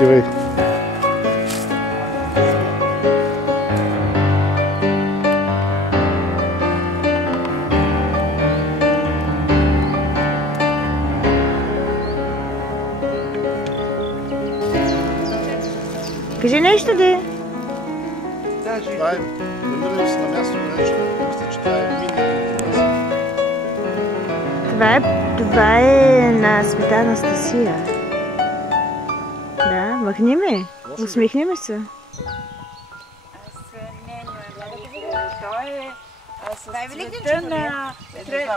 Отивай. Кажи нещо, де. Това е, намираме се на място на нещо. Мисля, че това е Това е на Света Анастасия. Да, махни ме. Усмихни ме се.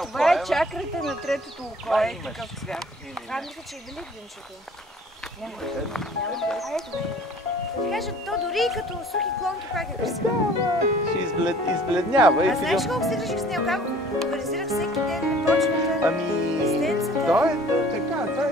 Това е чакрата на третото око, е такъв цвят. Мисля, че е великденчето. Няма. Кажа, то дори и като сухи клонки пак е красиво. Ще избледнява. А знаеш колко се грижих с него? Как организирах всеки ден на почвата? Ами... Стенцата? Той е така, това е